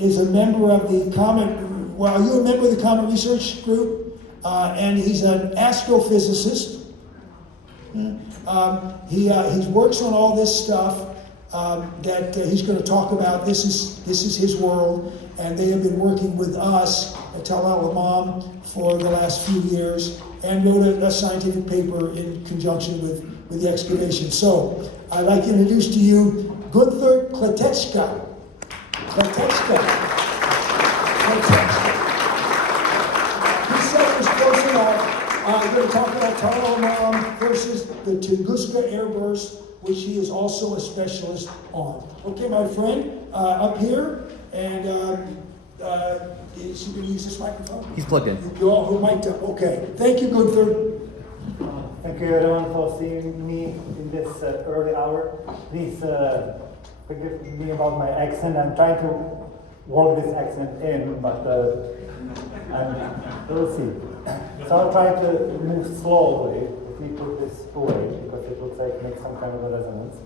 is a member of the Comet. Well, are you a member of the Comet Research Group? And he's an astrophysicist. He works on all this stuff that he's going to talk about. This is his world, and they have been working with us at el-Hammam for the last few years, and wrote a scientific paper in conjunction with the excavation. So I'd like to introduce to you Gunther Kletechka. He said it was close enough. We're going to talk about el-Hammam versus the Tunguska airburst, which he is also a specialist on. Okay, my friend, up here, and is he going to use this microphone? He's plugged in. You're all mic'd up. Okay. Thank you, Gunther. Thank you everyone for seeing me in this early hour. Please forgive me about my accent. I'm trying to work this accent in, but we'll see. So I'll try to move slowly if we put this away, because it looks like it makes some kind of a resonance.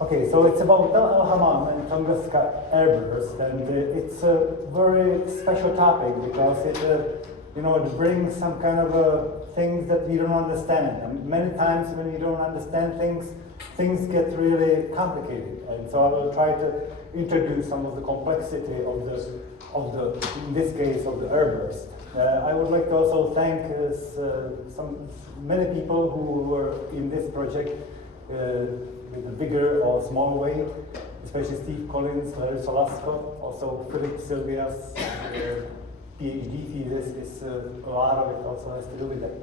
Okay, so it's about el-Hammam and Tunguska airburst, and it's a very special topic because it brings some kind of things that we don't understand. And many times when we don't understand things get really complicated. And so I will try to introduce some of the complexity of the in this case, of the airburst. I would like to also thank many people who were in this project with a bigger or small way, especially Steve Collins, Larry Solasco, also Philip Sylvia's PhD thesis, a lot of it also has to do with that.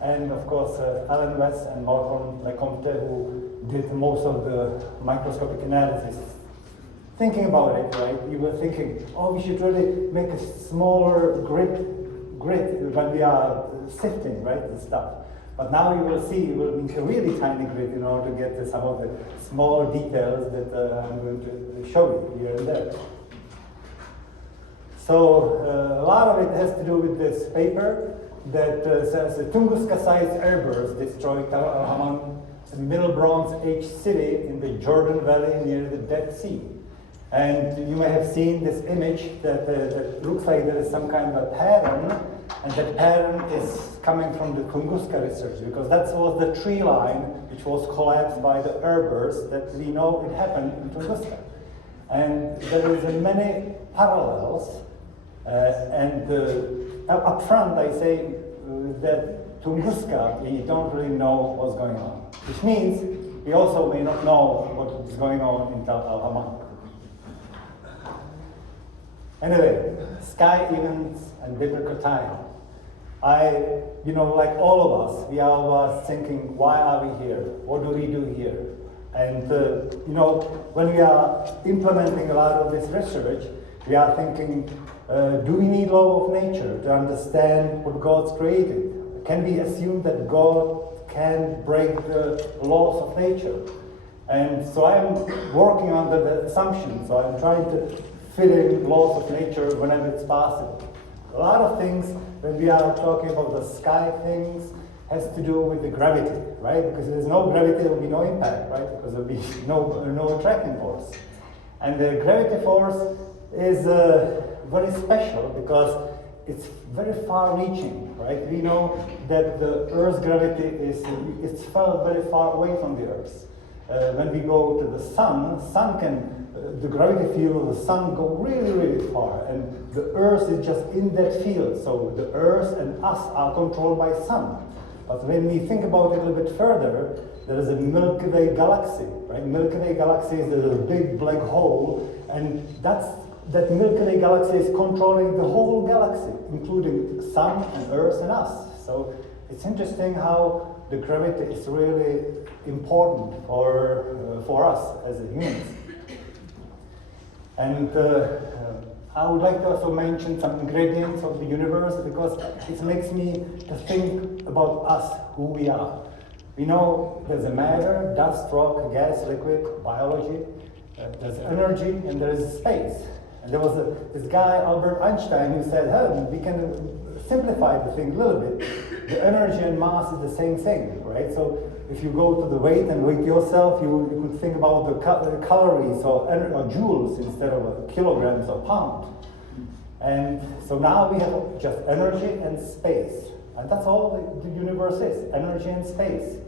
And of course, Alan West and Malcolm Lecomte, who did most of the microscopic analysis. Thinking about it, right, we were thinking, we should really make a smaller grid when we are sifting, right, the stuff. But now you will see, we'll make a really tiny grid in order to get to some of the small details that I'm going to show you here and there. So a lot of it has to do with this paper that says the Tunguska-sized airburst destroyed el-Hammam, a Middle Bronze Age city in the Jordan Valley near the Dead Sea. And you may have seen this image that looks like there is some kind of a pattern, and that pattern is coming from the Tunguska research, because that was the tree line which was collapsed by the airburst that we know it happened in Tunguska. And there is many parallels, and up front I say that Tunguska, we don't really know what's going on, which means we also may not know what is going on in el-Hammam. Anyway, sky events and biblical time. Like all of us, we are thinking, why are we here? What do we do here? And, when we are implementing a lot of this research, we are thinking, do we need law of nature to understand what God's created? Can we assume that God can break the laws of nature? And so I'm working on the assumption, so I'm trying to fit in laws of nature whenever it's possible. A lot of things, when we are talking about the sky things, has to do with the gravity, right? Because if there's no gravity, there will be no impact, right? Because there will be no attracting force. And the gravity force is very special because it's very far-reaching, right? We know that the Earth's gravity it's felt very far away from the Earth. When we go to the sun the gravity field of the sun go really, really far, and the Earth is just in that field. So the Earth and us are controlled by sun. But when we think about it a little bit further, there is a Milky Way galaxy, right? Milky Way galaxy is a big black hole, and that Milky Way galaxy is controlling the whole galaxy, including sun and Earth and us. So it's interesting how the gravity is really important for us as humans. And I would like to also mention some ingredients of the universe, because it makes me to think about us, who we are. We know there's a matter, dust, rock, gas, liquid, biology, there's energy, and there is space. And there was this guy, Albert Einstein, who said, hey, we can simplify the thing a little bit. The energy and mass is the same thing, right? So if you go to the weight and weight yourself, you could think about the calories or joules instead of kilograms or pounds. And so now we have just energy and space. And that's all the universe is, energy and space.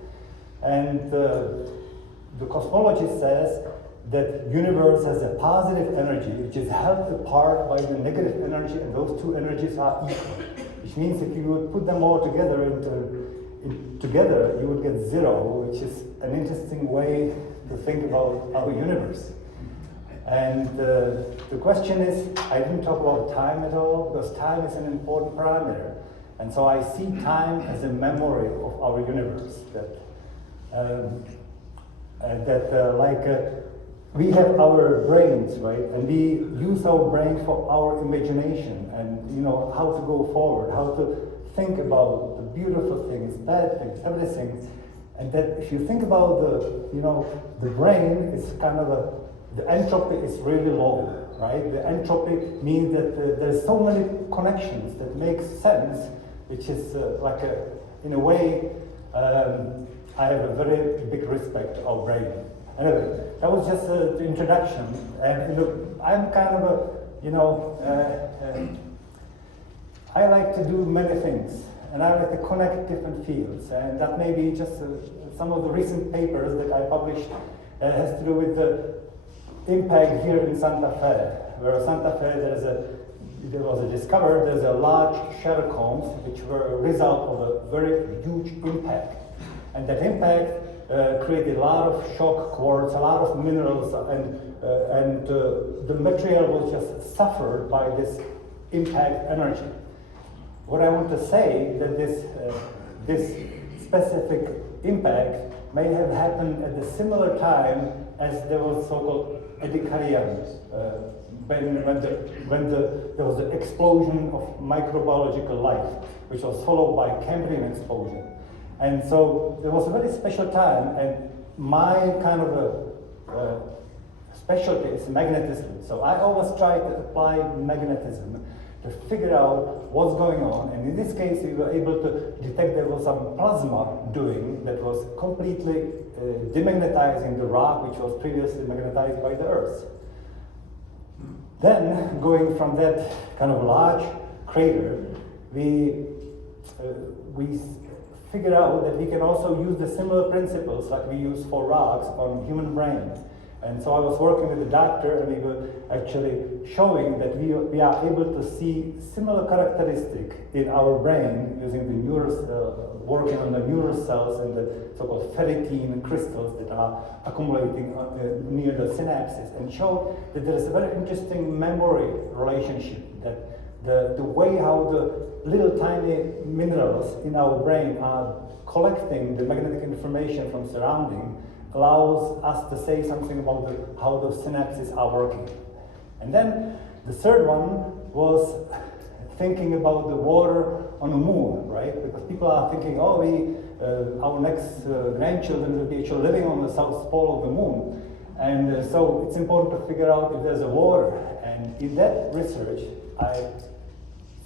And the cosmology says that universe has a positive energy, which is held apart by the negative energy, and those two energies are equal. Which means if you would put them all together, together you would get zero, which is an interesting way to think about our universe. And the question is, I didn't talk about time at all, because time is an important parameter. And so I see time as a memory of our universe. We have our brains, right? And we use our brain for our imagination and, how to go forward, how to think about the beautiful things, bad things, everything. And that if you think about the brain is kind of the entropy is really low, right? The entropy means that there's so many connections that make sense, which is in a way, I have a very big respect of our brain. Anyway, that was just the introduction. And I'm kind of I like to do many things, and I like to connect different fields. And that may be just some of the recent papers that I published has to do with the impact here in Santa Fe, where Santa Fe there was discovered there's a large shadow cones which were a result of a very huge impact. And that impact created a lot of shock quartz, a lot of minerals, and the material was just suffered by this impact energy. What I want to say that this specific impact may have happened at a similar time as there was so-called Edicarian, when there was the explosion of microbiological life, which was followed by Cambrian explosion. And so there was a very special time, and my kind of specialty is magnetism. So I always try to apply magnetism to figure out what's going on. And in this case, we were able to detect there was some plasma doing that was completely demagnetizing the rock, which was previously magnetized by the Earth. Then, going from that kind of large crater, we figured out that we can also use the similar principles like we use for rocks on human brain. And so I was working with a doctor, and we were actually showing that we are able to see similar characteristic in our brain using the working on the neural cells and the so-called ferritin crystals that are accumulating near the synapses, and showed that there is a very interesting memory relationship, that the way how the little tiny minerals in our brain are collecting the magnetic information from surrounding allows us to say something about how those synapses are working. And then the third one was thinking about the water on the moon, right? Because people are thinking, our next grandchildren will be actually living on the south pole of the moon. And so it's important to figure out if there's a water. And in that research, I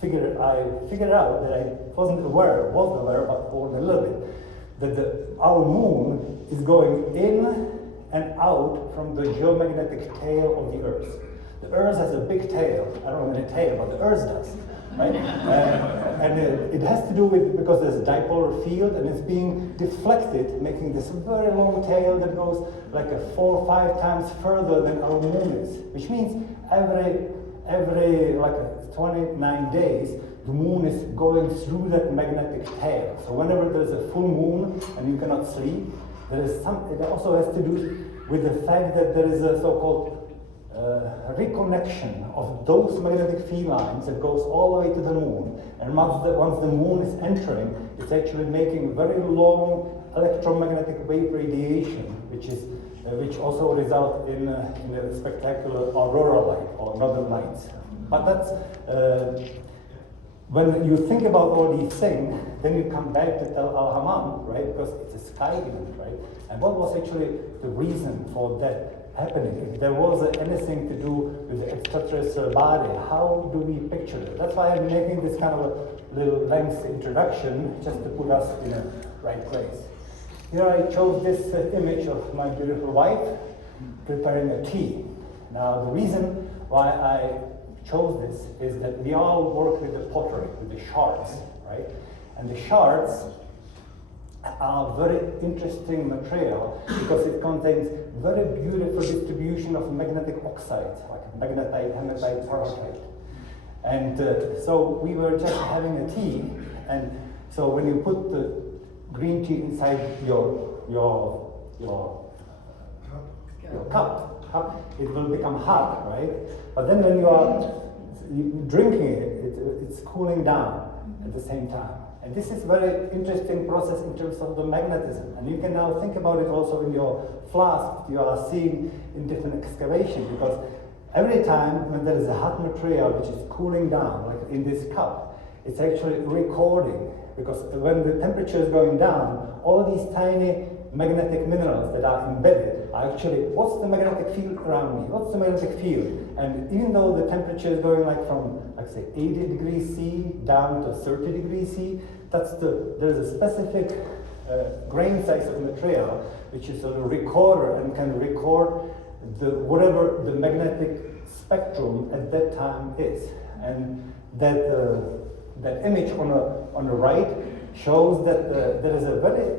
figured out that I wasn't aware, but for a little bit, that our moon is going in and out from the geomagnetic tail of the Earth. The Earth has a big tail. I don't know the tail, but the Earth does, right? And it has to do with, because there's a dipolar field and it's being deflected, making this very long tail that goes like 4 or 5 times further than our moon is, which means every 29 days, the moon is going through that magnetic tail. So whenever there's a full moon and you cannot sleep, it also has to do with the fact that there is a so-called reconnection of those magnetic field lines that goes all the way to the moon. And once the moon is entering, it's actually making very long electromagnetic wave radiation, which also results in a spectacular aurora light or northern lights. But that's when you think about all these things, then you come back to el-Hammam, right? Because it's a sky event, right? And what was actually the reason for that happening. If there was anything to do with the extraterrestrial body, how do we picture it? That's why I'm making this kind of a little length introduction, just to put us in a right place. Here I chose this image of my beautiful wife preparing a tea. Now the reason why I chose this is that we all work with the pottery, with the shards, right? And the shards are very interesting material because it contains very beautiful distribution of magnetic oxides, like magnetite, hematite, perovskite. And so we were just having a tea, and so when you put the green tea inside your cup, it will become hot, right? But then when you are drinking it, it's cooling down at the same time. And this is very interesting process in terms of the magnetism. And you can now think about it also in your flask you are seeing in different excavation, because every time when there is a hot material which is cooling down, like in this cup, it's actually recording, because when the temperature is going down, all these tiny magnetic minerals that are embedded are actually, what's the magnetic field around me? What's the magnetic field? And even though the temperature is going like from, like say, 80 degrees C down to 30 degrees C, there's a specific grain size of material which is a recorder and can record whatever the magnetic spectrum at that time is. And that image on the right shows that there is a very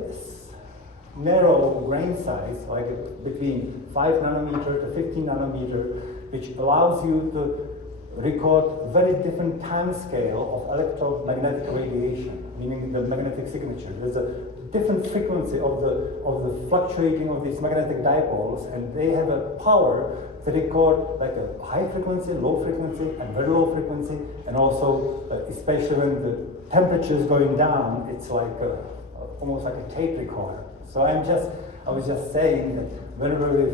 narrow grain size, like between 5 nanometer to 15 nanometer, which allows you to record very different time scale of electromagnetic radiation, meaning the magnetic signature. There's a different frequency of the fluctuating of these magnetic dipoles, and they have a power to record like a high frequency, low frequency, and very low frequency, and also especially when the temperature is going down, it's like almost like a tape recorder. So I was just saying that whenever we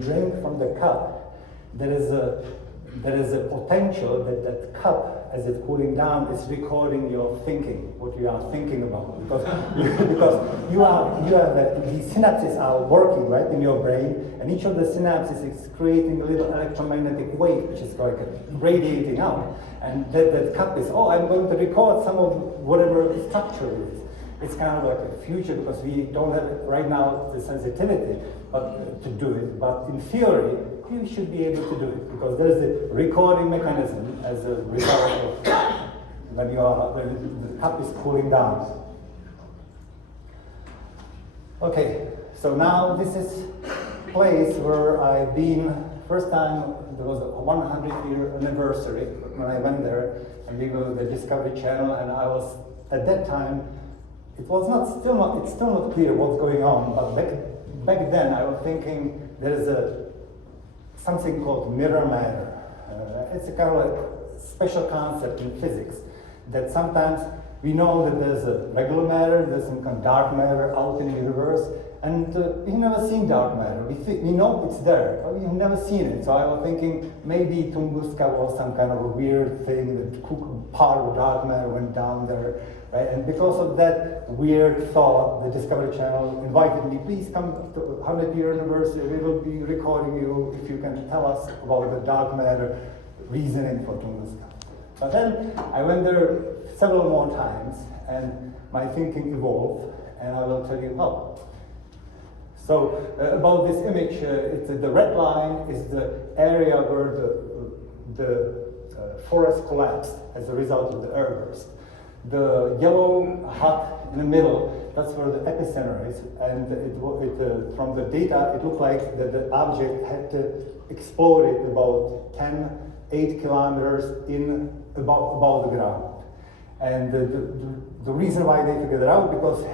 drink from the cup, there is a potential that cup, as it's cooling down, is recording your thinking, what you are thinking about, because these synapses are working right in your brain, and each of the synapses is creating a little electromagnetic wave, which is like radiating out, and that cup is, I'm going to record some of whatever the structure is. It's kind of like a future, because we don't have right now the sensitivity to do it, but in theory you should be able to do it, because there's a recording mechanism as a result of when the cup is cooling down. Okay, so now this is place where I've been. First time there was a 100-year anniversary when I went there, and we were the Discovery Channel, and I was at that time. It's still not clear what's going on, but back then I was thinking there is something called mirror matter. It's a kind of a special concept in physics that sometimes we know that there's a regular matter, there's some kind of dark matter out in the universe, and we've never seen dark matter. We know it's there, but we've never seen it. So I was thinking maybe Tunguska was some kind of a weird thing that part of dark matter went down there. Right? And because of that weird thought, the Discovery Channel invited me, please come to 100-year anniversary, we will be recording you if you can tell us about the dark matter reasoning for Tunguska. But then I went there several more times, and my thinking evolved, and I will tell you how. So about this image, the red line is the area where the forest collapsed as a result of the airburst. The yellow hut in the middle, that's where the epicenter is, and from the data, it looked like that the object had exploded about 8 kilometers above the ground. And the reason why they figured it out, because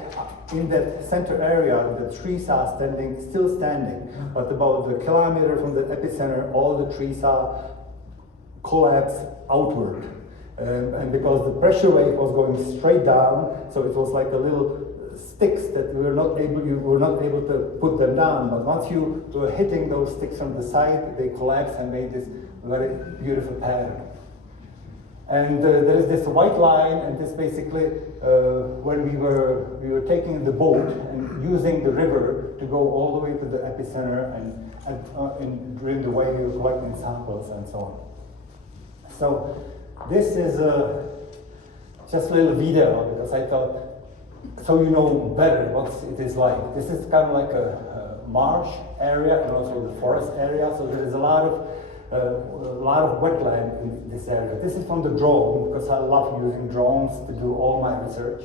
in that center area, the trees are still standing, but about a kilometer from the epicenter, all the trees are collapsed outward. And because the pressure wave was going straight down, so it was like a little sticks that you were not able to put them down. But once you were hitting those sticks from the side, they collapsed and made this very beautiful pattern. And there is this white line, and this basically when we were taking the boat and using the river to go all the way to the epicenter, and during the way we were collecting samples and so on. So this is just a little video because I thought, so you know better what it is like. This is kind of like a marsh area and also the forest area. So there is a lot of wetland in this area. This is from the drone because I love using drones to do all my research.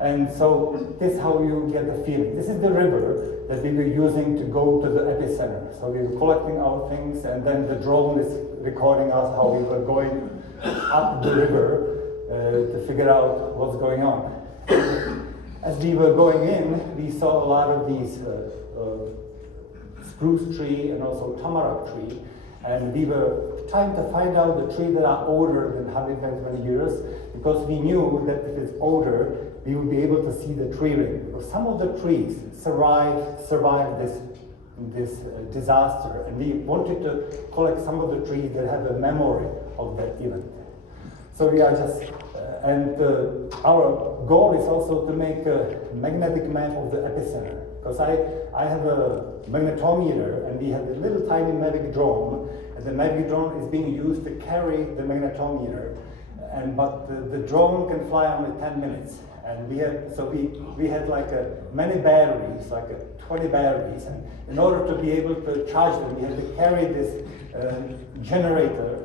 And so this is how you get the feeling. This is the river that we were using to go to the epicenter. So we were collecting our things, and then the drone is recording us how we were going up the river to figure out what's going on. As we were going in, we saw a lot of these spruce tree and also tamarack tree, and we were trying to find out the tree that are older than 120 years, because we knew that if it's older, we would be able to see the tree ring. Because some of the trees survived this disaster, and we wanted to collect some of the trees that have a memory of that event. So we are just, and our goal is also to make a magnetic map of the epicenter. Because I have a magnetometer, and we have a little tiny magic drone, and the magic drone is being used to carry the magnetometer, but the drone can fly only 10 minutes. And we had like many batteries, like 20 batteries, and in order to be able to charge them, we had to carry this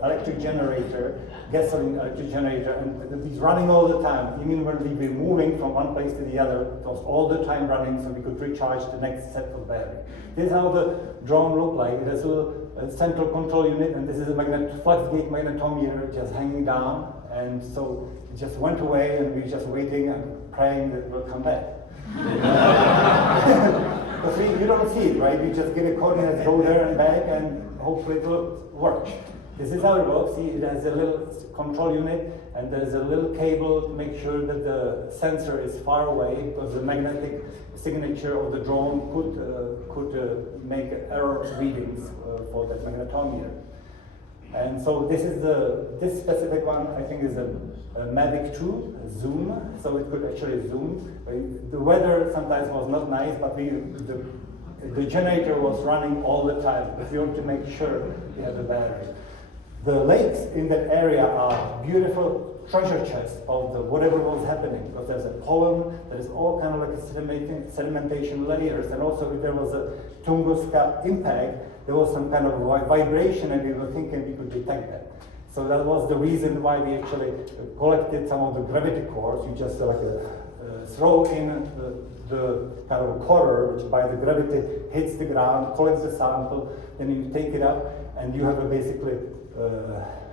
electric generator, gasoline electric generator, and it's running all the time. Even when we were moving from one place to the other, it was all the time running, so we could recharge the next set of battery. This is how the drone looked like. It has a central control unit, and this is a flex gate magnetometer just hanging down, and so it just went away, and we were just waiting and praying that it will come back. Because you don't see it, right? You just give it coordinates, go there and back, and hopefully it will work. This is how it works. See, it has a little control unit, and there's a little cable to make sure that the sensor is far away, because the magnetic signature of the drone could make error readings for that magnetometer. And so this specific one, I think, is a Mavic 2, a zoom, so it could actually zoom. The weather sometimes was not nice, but the generator was running all the time, because we want to make sure we have the battery. The lakes in that area are beautiful treasure chests of whatever was happening, because there's a pollen, there's all kind of like a sedimentation layers, and also if there was a Tunguska impact, there was some kind of vibration, and we were thinking we could detect that. So that was the reason why we actually collected some of the gravity cores. You just throw in the kind of a core, which by the gravity hits the ground, collects the sample, then you take it up, and you have basically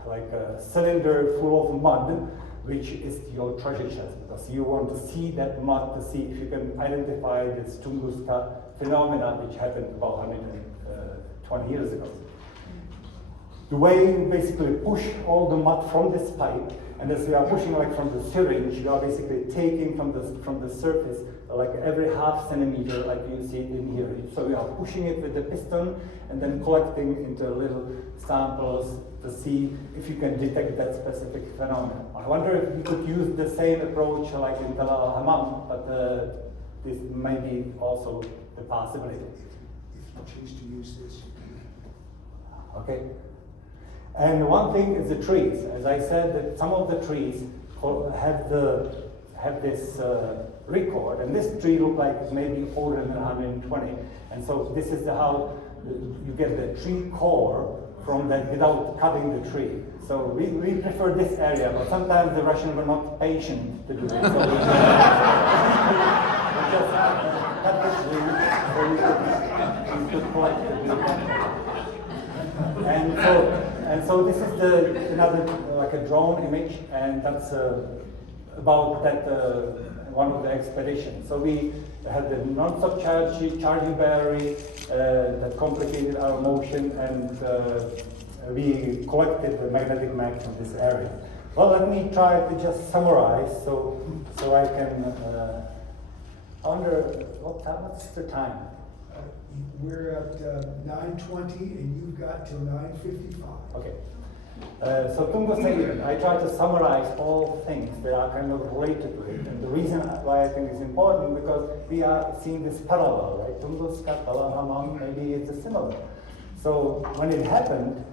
like a cylinder full of mud, which is your treasure chest, because you want to see that mud to see if you can identify this Tunguska phenomena, which happened about 120 years ago. The way you basically push all the mud from this pipe, and as we are pushing like from the syringe, you are basically taking from the surface like every half centimeter, like you see it in here. So we are pushing it with the piston and then collecting into little samples to see if you can detect that specific phenomenon. I wonder if you could use the same approach like in el-Hammam, but this may be also the possibility. If you choose to use this. Okay. And one thing is the trees. As I said, that some of the trees have this record, and this tree looks like it's maybe older than 120. And so this is how you get the tree core from that without cutting the tree. So we prefer this area, but sometimes the Russians were not patient to do it. So we just cut the tree so we could collect the and so this is another like a drone image, and that's about that one of the expeditions. So we had the non-stop charging battery that complicated our motion, and we collected the magnetic map from this area. Well, let me try to just summarize so I can. I wonder what's the time? We're at 9:20, and you've got till 9:55. Okay. So Tunguska event, I try to summarize all things that are kind of related to it. And the reason why I think it's important, because we are seeing this parallel, right? Tunguska, el-Hammam, maybe it's similar. So when it happened,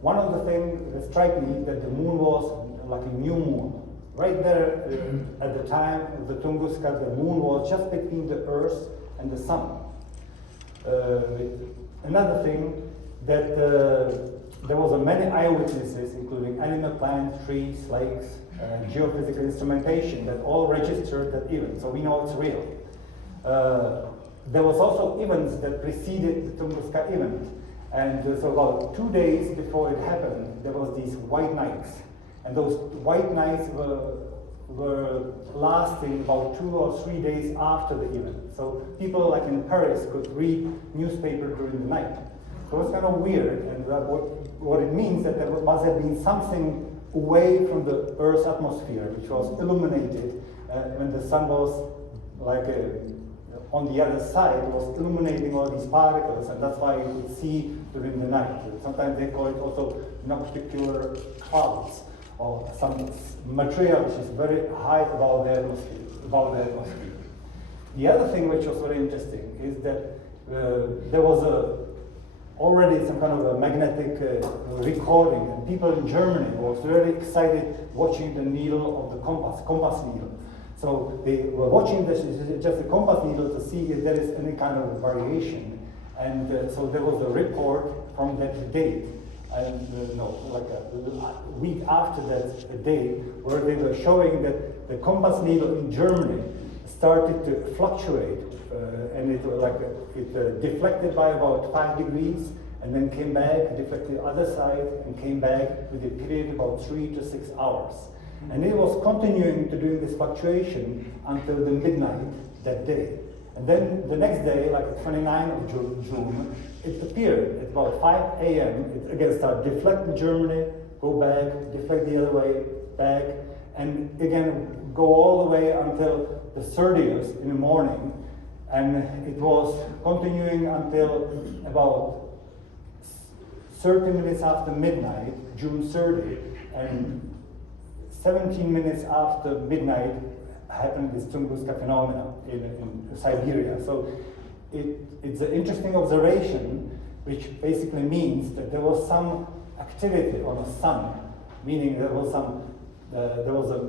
one of the things that struck me that the moon was like a new moon. Right there at the time of the Tunguska, the moon was just between the Earth and the Sun. Another thing that there was many eyewitnesses, including animal, plants, trees, lakes, geophysical instrumentation that all registered that event, so we know it's real. There was also events that preceded the Tunguska event, and so about 2 days before it happened, there was these white nights, and those white nights were lasting about 2 or 3 days after the event. So people like in Paris could read newspaper during the night. So it's kind of weird, and what it means that there must have been something away from the Earth's atmosphere, which was illuminated when the sun was like on the other side, was illuminating all these particles, and that's why you could see during the night. Sometimes they call it also nocticular clouds, or some material which is very high above the atmosphere. The other thing which was very interesting is that there was already some kind of a magnetic recording, and people in Germany was very excited watching the needle of the compass needle. So they were watching this, just the compass needle, to see if there is any kind of variation. And so there was a report from that date, and like a week after that date, where they were showing that the compass needle in Germany started to fluctuate, and it deflected by about 5 degrees, and then came back, deflected the other side, and came back with a period about 3 to 6 hours. And it was continuing to do this fluctuation until the midnight that day. And then the next day, like the 29th of June, it appeared at about 5 a.m. It again started deflect in Germany, go back, deflect the other way, back, and again go all the way until the 30th in the morning. And it was continuing until about 30 minutes after midnight, June 30, and 17 minutes after midnight happened this Tunguska phenomena in Siberia. So it's an interesting observation, which basically means that there was some activity on the sun, meaning there was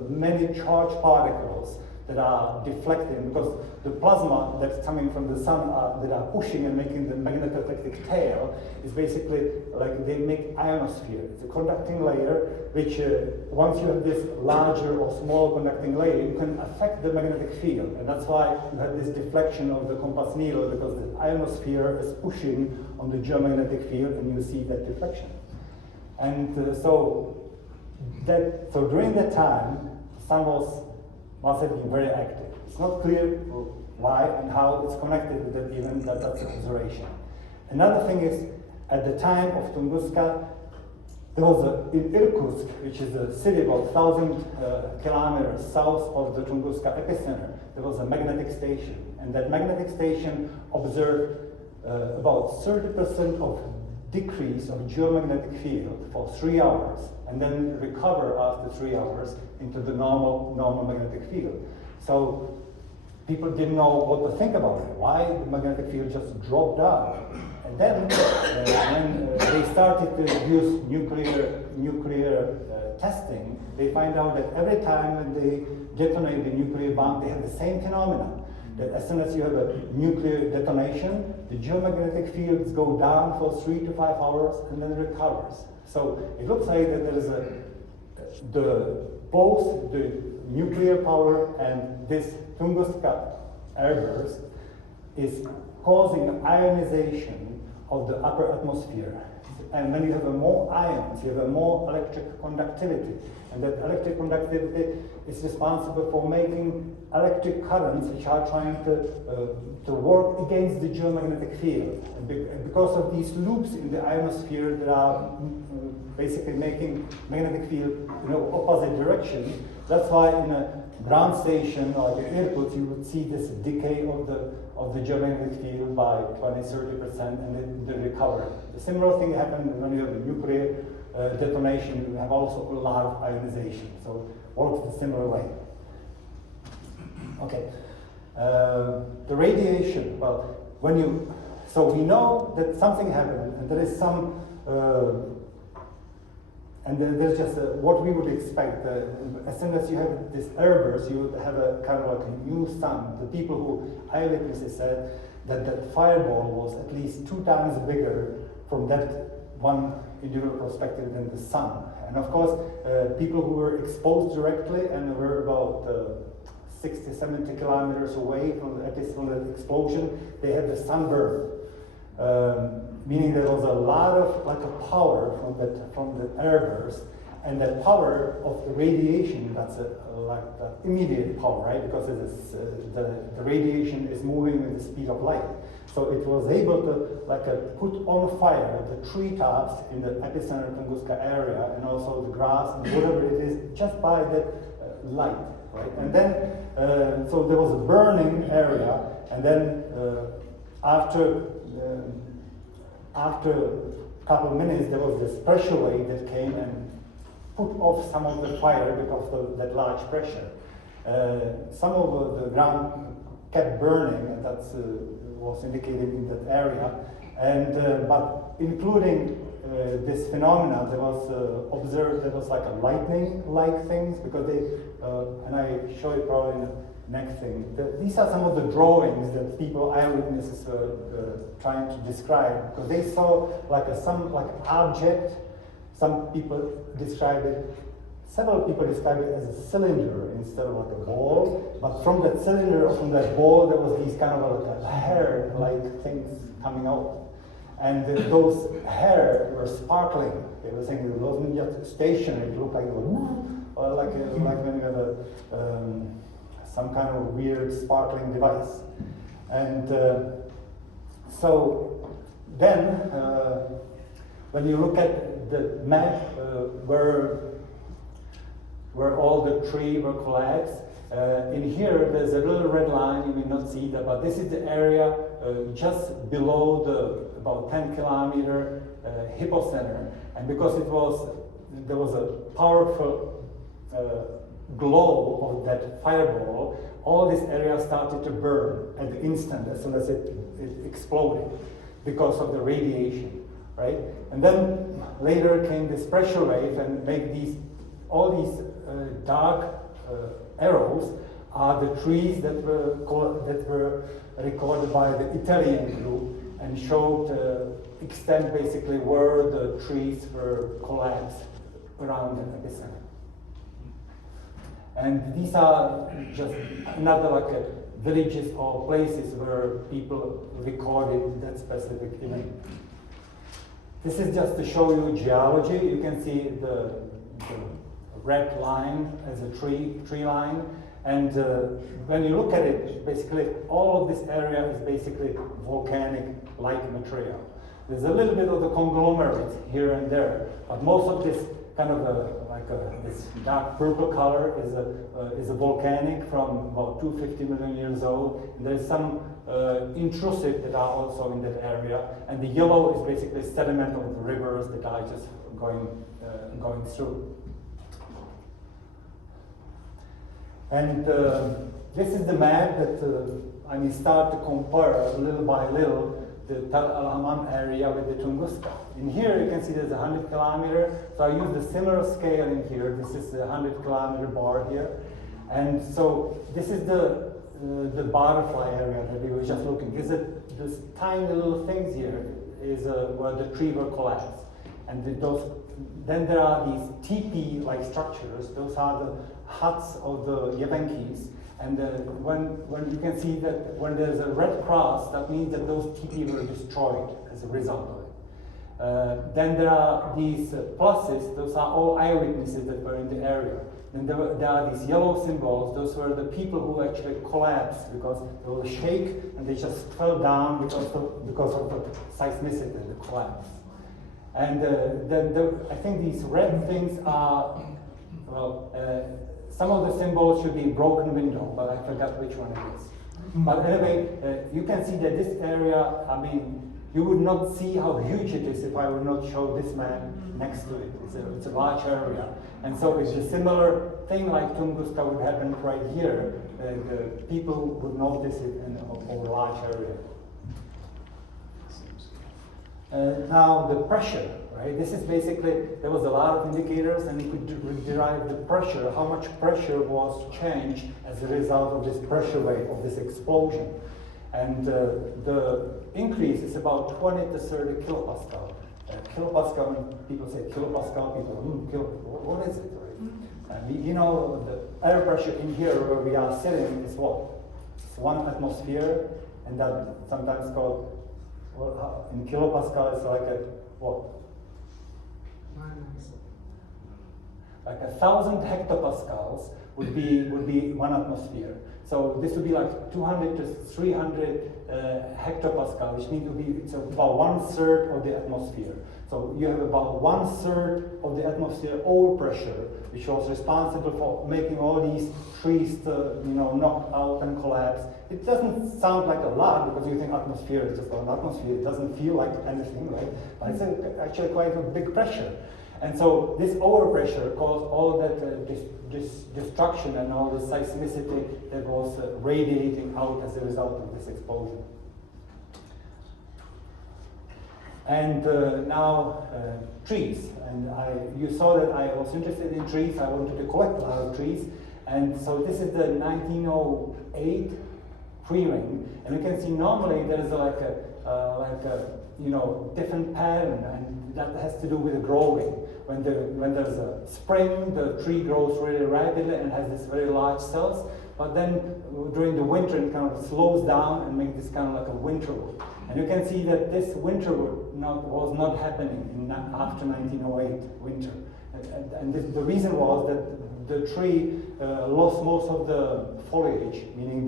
many charged particles that are deflecting, because the plasma that's coming from the sun that are pushing and making the magnetoelectric tail is basically like they make ionosphere. It's a conducting layer which once you have this larger or small conducting layer, you can affect the magnetic field, and that's why you have this deflection of the compass needle, because the ionosphere is pushing on the geomagnetic field, and you see that deflection. And so during that time, the sun must have been very active. It's not clear why and how it's connected with that event, that's an observation. Another thing is, at the time of Tunguska, there was in Irkutsk, which is a city about 1,000 kilometers south of the Tunguska epicenter, there was a magnetic station. And that magnetic station observed about 30% of decrease of geomagnetic field for 3 hours, and then recover after 3 hours into the normal magnetic field. So people didn't know what to think about it. Why the magnetic field just dropped down? And then when they started to use nuclear testing, they find out that every time when they detonate the nuclear bomb, they have the same phenomenon. That as soon as you have a nuclear detonation, the geomagnetic fields go down for 3 to 5 hours and then recovers. So it looks like that there is both the nuclear power and this Tunguska airburst is causing ionization of the upper atmosphere. And when you have more ions, you have more electric conductivity. And that electric conductivity is responsible for making electric currents which are trying to work against the geomagnetic field. And because of these loops in the ionosphere that are basically making magnetic field opposite direction, that's why in a ground station or the airport you would see this decay of the geomagnetic field by 20-30% and then the recovery. The similar thing happened when you have a nuclear detonation, you have also a lot of ionization. So works a similar way. Okay. The radiation, well, so we know that something happened, and there is some, there's just what we would expect. As soon as you have this airburst, you have a kind of like a new sun. The people who eyewitnesses said that that fireball was at least 2 times bigger from that one individual perspective than the sun. And of course, people who were exposed directly and were about 60, 70 kilometers away from the explosion, they had the sunburn. Meaning there was a lot of power from the airburst, and that power of the radiation, that's like the immediate power, right? Because it is, the radiation is moving with the speed of light. So it was able to put on fire the treetops in the epicenter Tunguska area, and also the grass and whatever it is, just by that light, right? And then, so there was a burning area, and then after a couple of minutes, there was this pressure wave that came and put off some of the fire because of that large pressure. Some of the ground kept burning, and that was indicated in that area. And but including this phenomena, there was observed there was like a lightning-like things, because they and I show it probably in the next thing. These are some of the drawings that people, eyewitnesses, were trying to describe, because they saw some object. Some people describe it. Several people describe it as a cylinder instead of like a ball. But from that cylinder, or from that ball, there was these kind of like hair-like things coming out, and those hair were sparkling. They were saying it wasn't just stationary. It looked like it was, or like when you have a some kind of weird sparkling device. And so then, when you look at the map where all the trees were collapsed, in here there's a little red line, you may not see that, but this is the area just below the about 10 kilometer hypocenter. And because there was a powerful glow of that fireball, all this area started to burn at the instant as soon as it exploded because of the radiation, right? And then later came this pressure wave and made all these dark arrows are the trees that were recorded by the Italian group and showed extent basically where the trees were collapsed around the epicenter. And these are just another villages or places where people recorded that specific event. This is just to show you geology. You can see the red line as a tree line. And when you look at it, basically all of this area is basically volcanic-like material. There's a little bit of the conglomerate here and there, but most of this kind of this dark purple color is a volcanic from about 250 million years old. And there's some intrusive that are also in that area, and the yellow is basically sediment of the rivers that are just going through. And this is the map that start to compare little by little the el-Hammam area with the Tunguska. In here you can see there's 100 kilometer, so I used a similar scale in here. This is the 100 kilometer bar here. And so this is the butterfly area that we were just looking. This tiny little things here is where the tree will collapse. And then there are these teepee-like structures. Those are the huts of the Yevenkis. And when you can see that when there's a red cross, that means that those teepee were destroyed as a result of it. Then there are these pluses. Those are all eyewitnesses that were in the area. Then there are these yellow symbols. Those were the people who actually collapsed because they will shake and they just fell down because of the seismicity, the collapse. And I think these red things are, some of the symbols should be broken window, but I forgot which one it is. But anyway, you can see that this area, You would not see how huge it is if I would not show this man next to it. It's a large area. And so it's a similar thing like Tunguska would happen right here. The people would notice it over a large area. Now the pressure, right? This is basically, there was a lot of indicators and you could derive the pressure, how much pressure was changed as a result of this pressure wave, of this explosion. And the increase is about 20 to 30 kilopascal. Kilopascal, when people say kilopascal, people, what is it, right? And you know, the air pressure in here where we are sitting is what? It's 1 atmosphere, and that sometimes called, well, in kilopascal, it's like a, what? Like 1,000 hectopascals would be 1 atmosphere. So this would be like 200 to 300 hectopascal, which means it's about 1/3 of the atmosphere. So you have about 1/3 of the atmosphere overpressure, which was responsible for making all these trees to, knock out and collapse. It doesn't sound like a lot because you think atmosphere is just an atmosphere. It doesn't feel like anything, right? But it's actually quite a big pressure. And so this overpressure caused all that destruction and all the seismicity that was radiating out as a result of this explosion. And now trees. And you saw that I was interested in trees. I wanted to collect a lot of trees. And so this is the 1908 tree ring. And you can see normally there's like a different pattern, and that has to do with the growing. When there's a spring, the tree grows really rapidly and has this very large cells. But then during the winter, it kind of slows down and makes this kind of like a winter wood. And you can see that this winter wood was not happening after 1908 winter. And the reason was that the tree lost most of the foliage, meaning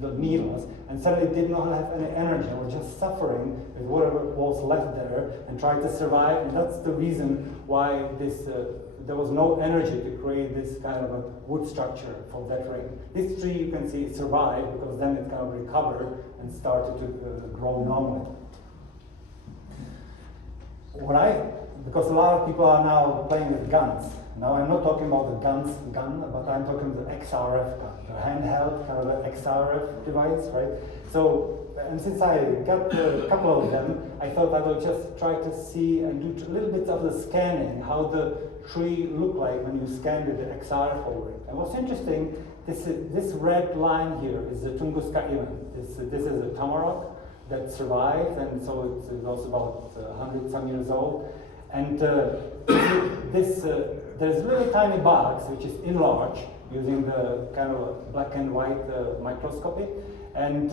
the needles, and suddenly did not have any energy. It was just suffering with whatever was left there and tried to survive. And that's the reason why there was no energy to create this kind of a wood structure for that ring. This tree, you can see, it survived because then it kind of recovered and started to grow normally. Because a lot of people are now playing with guns. Now I'm not talking about the gun, but I'm talking the XRF gun, the handheld kind of an XRF device, right? So, and since I got a couple of them, I thought I would just try to see and do a little bit of the scanning, how the tree looked like when you scanned the XRF over it. And what's interesting, this red line here is the Tunguska event. This is a tamarack that survived, and so it was about 100 some years old. And there's really tiny bugs which is enlarged using the kind of black and white microscopy, and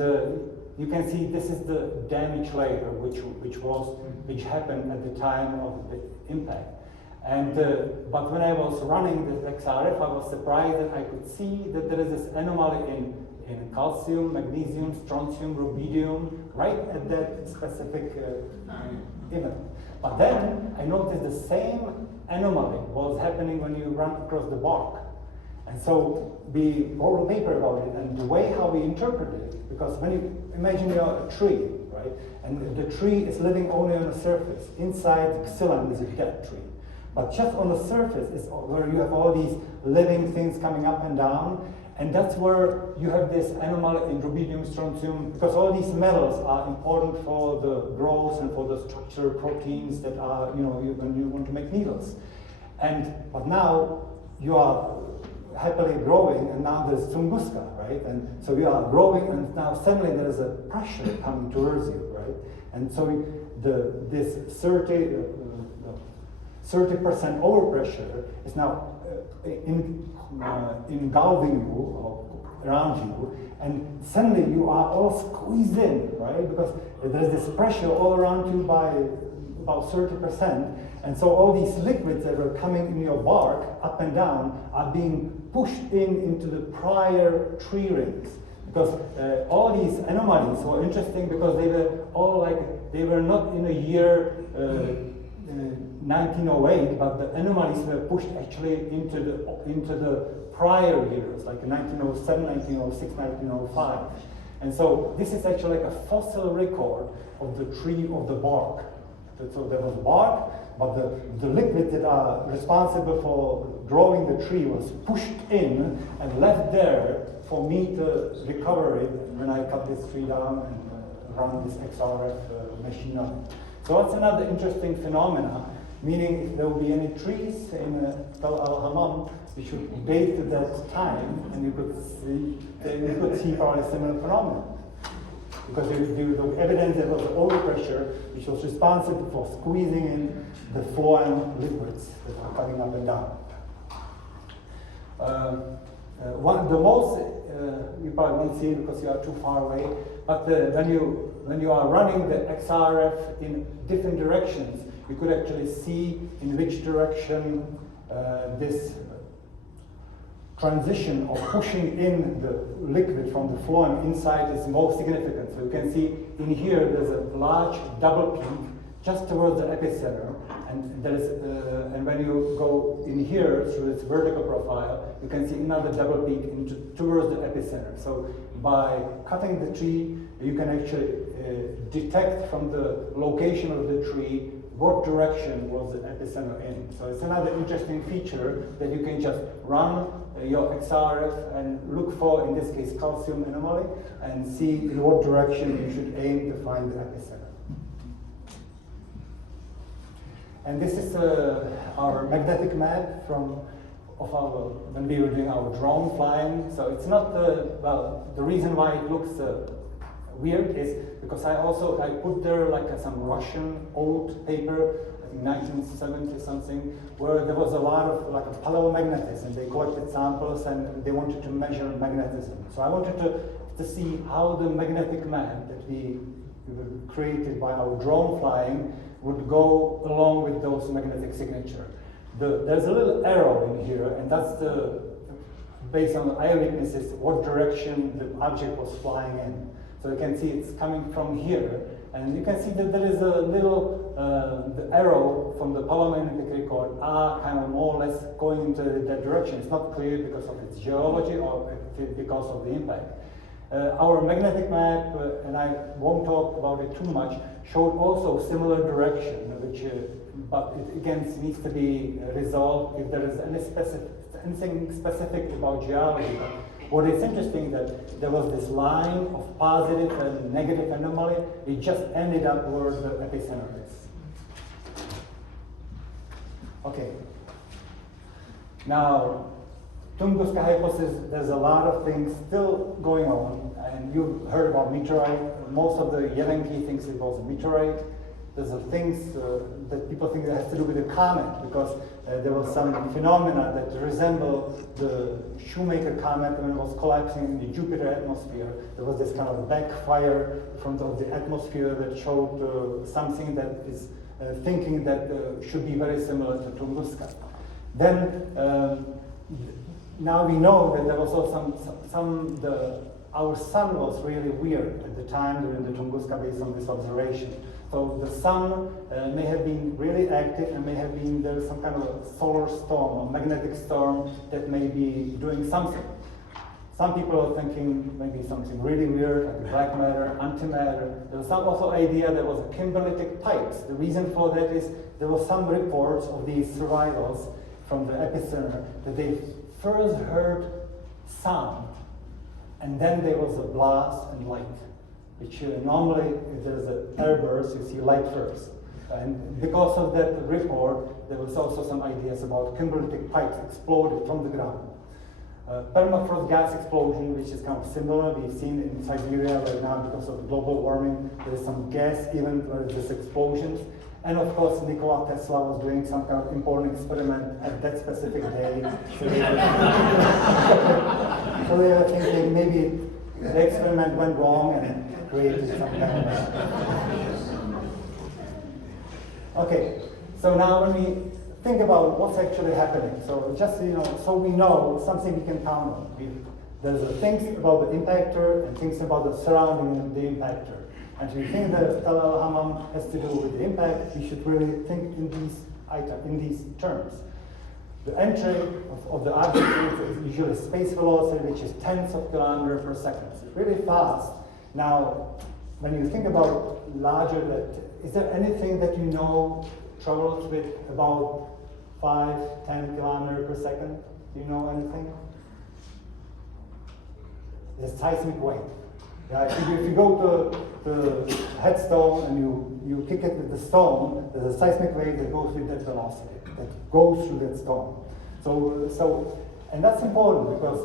you can see this is the damage layer which happened at the time of the impact. And but when I was running this XRF, I was surprised that I could see that there is this anomaly in calcium, magnesium, strontium, rubidium, right at that specific event. But then I noticed the same anomaly was happening when you run across the bark. And so we wrote a paper about it, and the way how we interpret it, because when you imagine you're a tree, right, and the tree is living only on the surface, inside the xylem is a dead tree. But just on the surface is where you have all these living things coming up and down, and that's where you have this anomaly in rubidium, strontium, because all these metals are important for the growth and for the structure proteins that are, when you want to make needles. But now you are happily growing, and now there's Tunguska, right? And so you are growing, and now suddenly there is a pressure coming towards you, right? And so this 30% overpressure is now engulfing you or around you, and suddenly you are all squeezed in, right? Because there's this pressure all around you by about 30%, and so all these liquids that are coming in your bark up and down are being pushed into the prior tree rings. Because all these anomalies were interesting because they were all they were not in a year 1908, but the anomalies were pushed actually into the prior years, like 1907, 1906, 1905. And so this is actually like a fossil record of the tree of the bark. So there was bark, but the liquid that are responsible for growing the tree was pushed in and left there for me to recover it when I cut this tree down and run this XRF machine on it. So that's another interesting phenomena, meaning if there will be any trees in el-Hammam, we should date that time, and you could see probably a similar phenomenon. Because the evidence there was overpressure, which was responsible for squeezing in the phloem liquids that are coming up and down. You probably won't see it because you are too far away, but when you are running the XRF in different directions, you could actually see in which direction this transition of pushing in the liquid from the phloem inside is most significant. So you can see in here there's a large double peak just towards the epicenter, and there is and when you go in here through this vertical profile, you can see another double peak towards the epicenter. So by cutting the tree, you can actually detect from the location of the tree what direction was the epicenter in. So it's another interesting feature that you can just run your XRF and look for, in this case, calcium anomaly, and see in what direction you should aim to find the epicenter. And this is our magnetic map when we were doing our drone flying. So it's not the reason why it looks weird is because I put there like some Russian old paper, I think 1970 something, where there was a lot of like a paleomagnetism. They collected samples and they wanted to measure magnetism. So I wanted to see how the magnetic map that we created by our drone flying would go along with those magnetic signature. There's a little arrow in here, and that's based on eyewitnesses, what direction the object was flying in. So you can see it's coming from here, and you can see that there is a little, the arrow from the paramagnetic record are kind of more or less going into that direction. It's not clear because of its geology or because of the impact. Our magnetic map, and I won't talk about it too much, showed also similar direction, which, but it again needs to be resolved if there is anything specific about geology. What is interesting that there was this line of positive and negative anomaly. It just ended up where the epicenter is. Okay. Now, Tunguska hypothesis, there's a lot of things still going on, and you heard about meteorite. Most of the Yelenki thinks it was a meteorite. There's things that people think that has to do with a comet, because there was some phenomena that resemble the Shoemaker comet when it was collapsing in the Jupiter atmosphere. There was this kind of backfire from the atmosphere that showed something that is thinking that should be very similar to Tunguska. Then now we know that there was also our sun was really weird at the time during the Tunguska based on this observation. So the sun may have been really active, and may have been there's some kind of a solar storm or magnetic storm that may be doing something. Some people are thinking maybe something really weird, like black matter, antimatter. There was some also idea there was kimberlitic pipes. The reason for that is there were some reports of these survivals from the epicenter that they first heard sound, and then there was a blast and light. Which normally, if there's an airburst, you see light first. And because of that report, there was also some ideas about kimberlitic pipes exploded from the ground. Permafrost gas explosion, which is kind of similar. We've seen in Siberia right now because of global warming. There is some gas event where there's explosions. And of course, Nikola Tesla was doing some kind of important experiment at that specific day. So they were thinking maybe the experiment went wrong and created some kind of. Okay, so now when we think about what's actually happening, so just so we know something we can count on. There's things about the impactor and things about the surrounding of the impactor. And if you think that el-Hammam has to do with the impact, you should really think in these terms. The entry of the object is usually space velocity, which is tens of kilometers per second. It's really fast. Now, when you think about larger, is there anything that you know travels with about 5-10 kilometers per second? Do you know anything? The seismic wave. Yeah, if you go to the headstone and you kick it with the stone, there's a seismic wave that goes with that velocity, that goes through that stone. And that's important because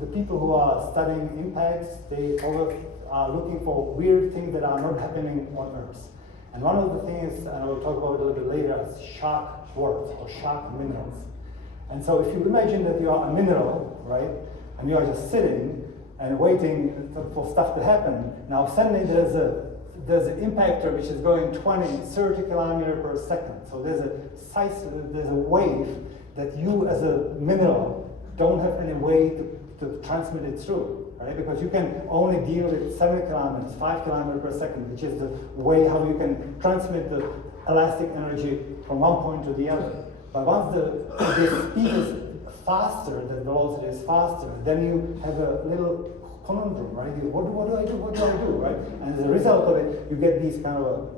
the people who are studying impacts, they always are looking for weird things that are not happening on Earth. And one of the things, and I will talk about it a little bit later, is shark quartz or shark minerals. And so if you imagine that you are a mineral, right, and you are just sitting and waiting for stuff to happen, now suddenly there's an impactor which is going 20-30 kilometers per second. So there's a wave that you as a mineral don't have any way to transmit it through, right? Because you can only deal with 7 kilometers, 5 kilometers per second, which is the way how you can transmit the elastic energy from one point to the other. But once the speed is faster, the velocity is faster, then you have a little conundrum, right? What do I do, right? And as a result of it, you get these kind of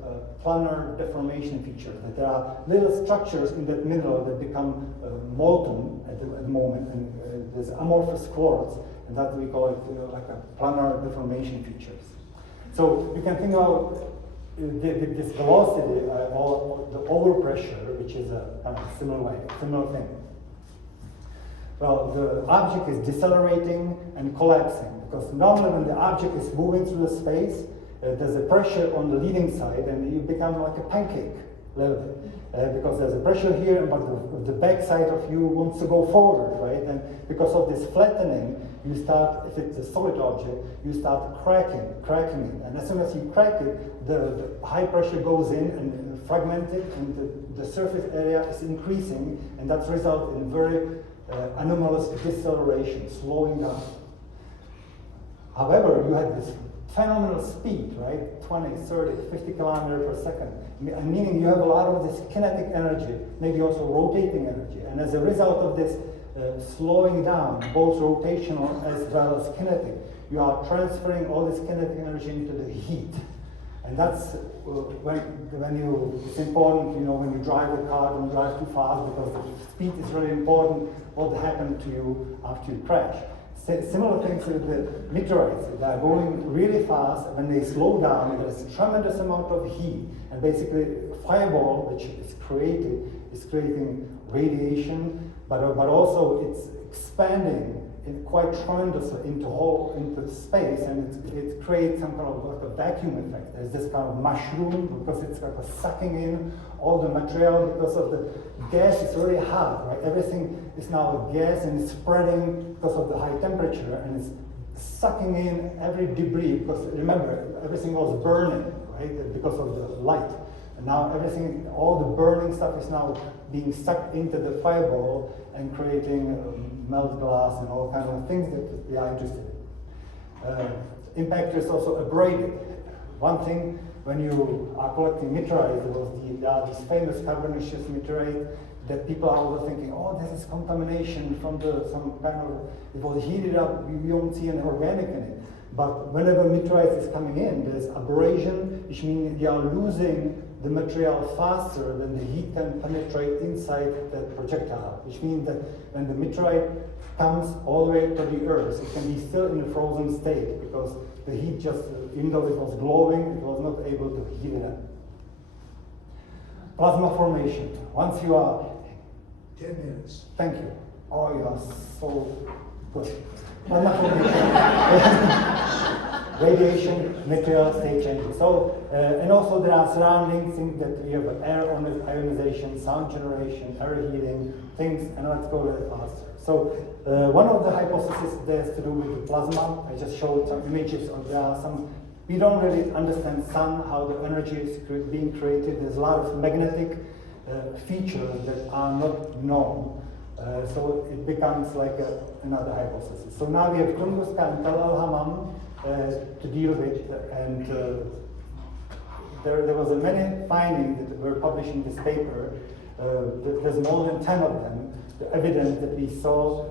planar deformation features, that there are little structures in that mineral that become molten at the moment, and there's amorphous quartz, and that we call it like a planar deformation features. So you can think about this velocity or the overpressure, which is a kind of similar thing. Well, the object is decelerating and collapsing, because normally when the object is moving through the space, there's a pressure on the leading side, and you become like a pancake a little bit, because there's a pressure here, but the back side of you wants to go forward, right? And because of this flattening, you start, if it's a solid object, you start cracking it, and as soon as you crack it, the high pressure goes in and fragments it, and the surface area is increasing, and that results in very anomalous deceleration, slowing down. However, you had this phenomenal speed, right? 20, 30, 50 kilometers per second. Meaning you have a lot of this kinetic energy, maybe also rotating energy. And as a result of this slowing down, both rotational as well as kinetic, you are transferring all this kinetic energy into the heat. And that's it's important, when you drive the car, don't drive too fast, because the speed is really important, what happened to you after you crash. Similar things with the meteorites. They are going really fast. When they slow down, there's a tremendous amount of heat. And basically, a fireball, which is creating radiation, but also it's expanding quite tremendously into space, and it creates some kind of like a vacuum effect. There's this kind of mushroom, because it's like sucking in all the material, because of the gas is really hot, right? Everything is now a gas, and it's spreading because of the high temperature, and it's sucking in every debris, because remember, everything was burning, right? Because of the light. And now all the burning stuff is now being sucked into the fireball and creating melt glass and all kinds of things that we are interested in. Impactor is also abraded. One thing, when you are collecting meteorites, there are these famous carbonaceous meteorite that people are always thinking, oh, this is contamination from it was heated up, you don't see an organic in it. But whenever meteorite is coming in, there's abrasion, which means you are losing the material faster than the heat can penetrate inside that projectile, which means that when the meteorite comes all the way to the Earth, it can be still in a frozen state, because the heat just, even though it was glowing, it was not able to heat it up. Plasma formation. Once you are... 10 minutes. Thank you. Oh, you are so good. Plasma formation. Radiation, material state changes. So, and also there are surrounding things that we have air ionization, sound generation, air heating, things, and let's go a little faster. So, one of the hypotheses has to do with the plasma. I just showed some images of there are some, we don't really understand sun, how the energy is being created. There's a lot of magnetic features that are not known. So it becomes like another hypothesis. So now we have Tunguska and el-Hammam to deal with, and there was a many findings that were published in this paper There's more than 10 of them. The evidence that we saw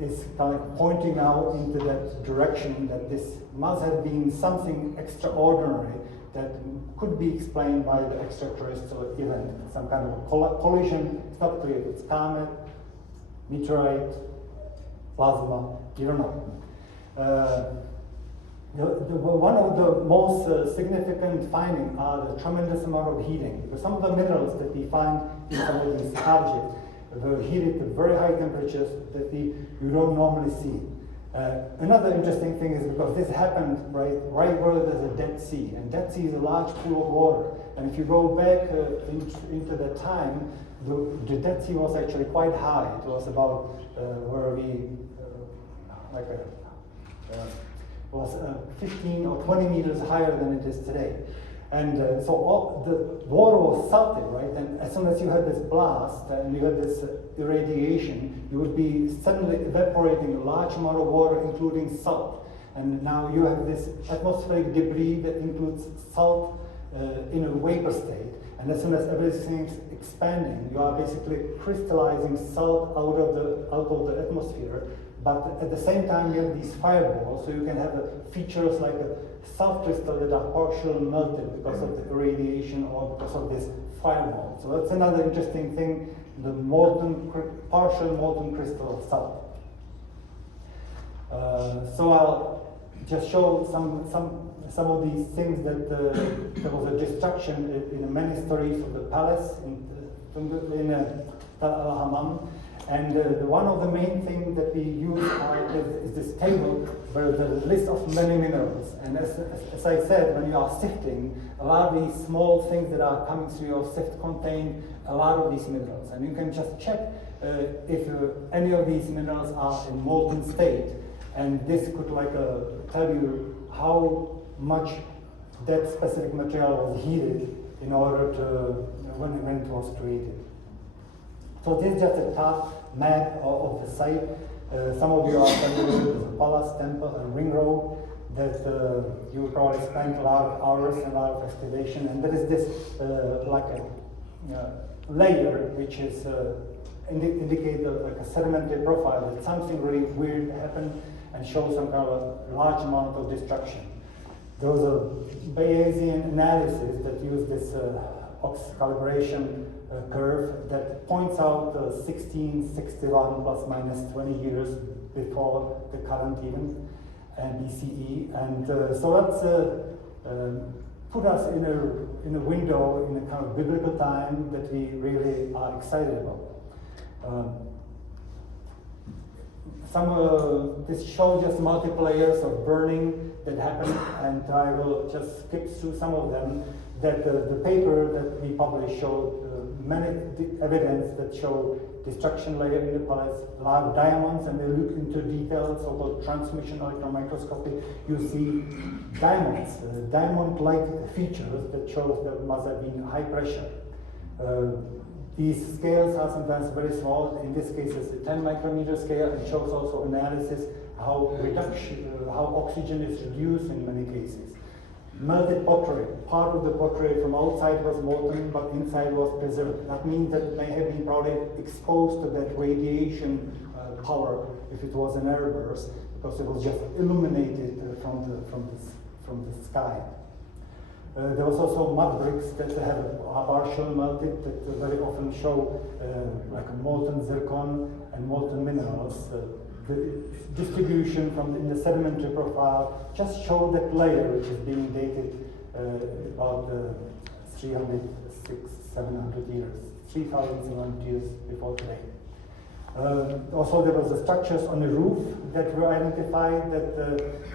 is kind of pointing out into that direction that this must have been something extraordinary that could be explained by the extraterrestrial event, some kind of collision. It's not clear if it's comet, meteorite, plasma, you don't know. One of the most significant findings are the tremendous amount of heating. Because some of the minerals that we find in some of these objects were heated to very high temperatures that you don't normally see. Another interesting thing is because this happened right where there's a Dead Sea, and Dead Sea is a large pool of water. And if you go back into that time, the Dead Sea was actually quite high. It was about where we was 15 or 20 meters higher than it is today. And so all the water was salted, right? And as soon as you had this blast and you had this irradiation, you would be suddenly evaporating a large amount of water, including salt. And now you have this atmospheric debris that includes salt in a vapor state. And as soon as everything's expanding, you are basically crystallizing salt out of the atmosphere. But at the same time, you have these fireballs, so you can have features like a salt crystal that are partially melted because of the irradiation or because of this fireball. So that's another interesting thing, the partial molten crystal of salt. So I'll just show some of these things that there was a destruction in many stories of the palace in el-Hammam. And one of the main things that we use is this table where there's a list of many minerals. And as I said, when you are sifting, a lot of these small things that are coming through your sift contain a lot of these minerals. And you can just check if any of these minerals are in molten state. And this could tell you how much that specific material was heated in order to, when it was created. So this is just a top map of the site. Some of you are familiar with the palace, temple, and ring road that you probably spent a lot of hours and a lot of excavation. And there is this layer which is indicate like a sedimentary profile that something really weird happened and shows some kind of a large amount of destruction. There was a Bayesian analysis that used this Ox calibration curve that points out 1661 plus minus 20 years before the current event and BCE, and so that's put us in a window in a kind of biblical time that we really are excited about. This shows just multiple layers of burning that happened, and I will just skip through some of them. That the paper that we published showed many evidence that show destruction layer in the palace, a lot of diamonds, and they look into details, so-called transmission electron microscopy. You see diamonds, diamond-like features that shows there must have been high pressure. These scales are sometimes very small. In this case, it's a 10 micrometer scale, and shows also analysis how oxygen is reduced in many cases. Melted pottery. Part of the pottery from outside was molten, but inside was preserved. That means that it may have been probably exposed to that radiation power if it was an airburst, because it was just illuminated from the sky. There was also mud bricks that are partially melted that very often show like a molten zircon and molten minerals. The distribution in the sedimentary profile just show that layer, which is being dated about 300, 700 years, 3,700 years before today. Also, there was the structures on the roof that were identified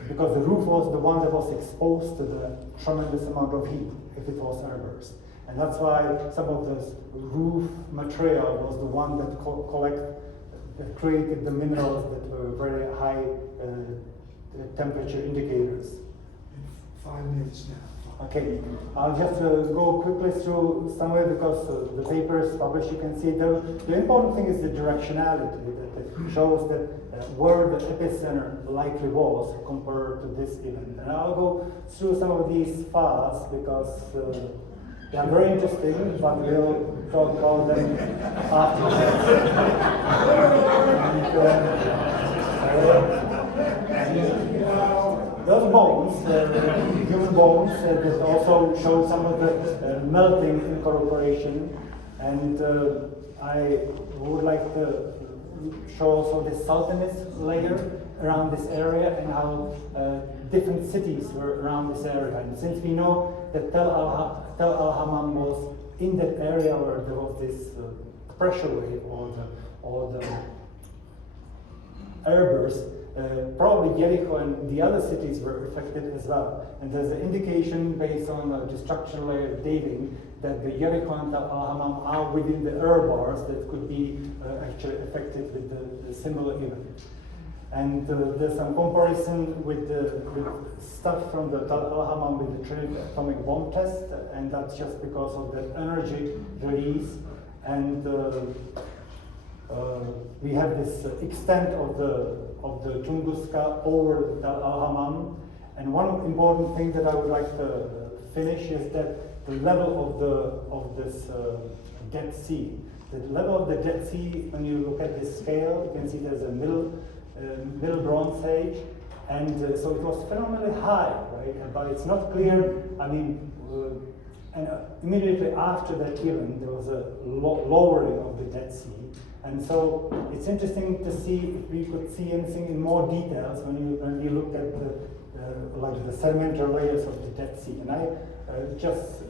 because the roof was the one that was exposed to the tremendous amount of heat if it was airburst. And that's why some of the roof material was the one that created the minerals that were very high temperature indicators. 5 minutes now. Okay, I'll just go quickly through somewhere because the paper is published. You can see the important thing is the directionality that shows that where the epicenter likely was compared to this event. And I'll go through some of these fast because They are very interesting, but we'll talk about them after. Those bones, human bones, that also show some of the melting incorporation, and I would like to show also the sultanate layer around this area and how different cities were around this area. And since we know that Tel el-Hammam was in that area where there was this pressure wave or the airburst, probably Jericho and the other cities were affected as well. And there's an indication based on the destruction layer dating that the Jericho and Tel el-Hammam are within the airbursts that could be actually affected with the similar event. And there's some comparison with stuff from the Tel el-Hammam with the Trinity atomic bomb test, and that's just because of the energy release. And we have this extent of the Tunguska over Tel el-Hammam. And one important thing that I would like to finish is that the level of this Dead Sea. The level of the Dead Sea, when you look at this scale, you can see there's a middle Bronze Age, and so it was phenomenally high, right? But it's not clear. I mean, and immediately after that event, there was a lowering of the Dead Sea. And so it's interesting to see if we could see anything in more details when we look at the sedimentary layers of the Dead Sea. And I just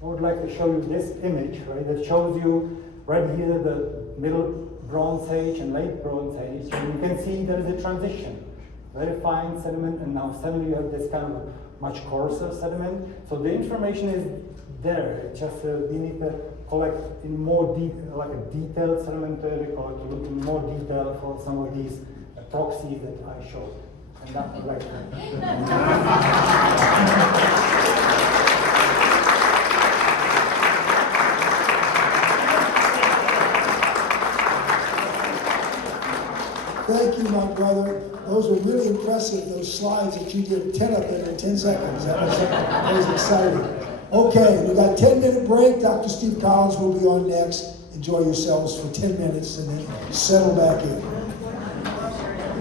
would like to show you this image, right, that shows you right here the middle Bronze Age and late Bronze Age. And you can see there is a transition, very fine sediment, and now suddenly you have this kind of much coarser sediment. So the information is there. It's just we need to collect in more detail, like a detailed sedimentary record, to look in more detail for some of these proxies that I showed. And that would like Thank you, my brother. Those were really impressive, those slides that you did, 10 of them in 10 seconds. That was exciting. Okay, we got a 10-minute break. Dr. Steve Collins will be on next. Enjoy yourselves for 10 minutes and then settle back in.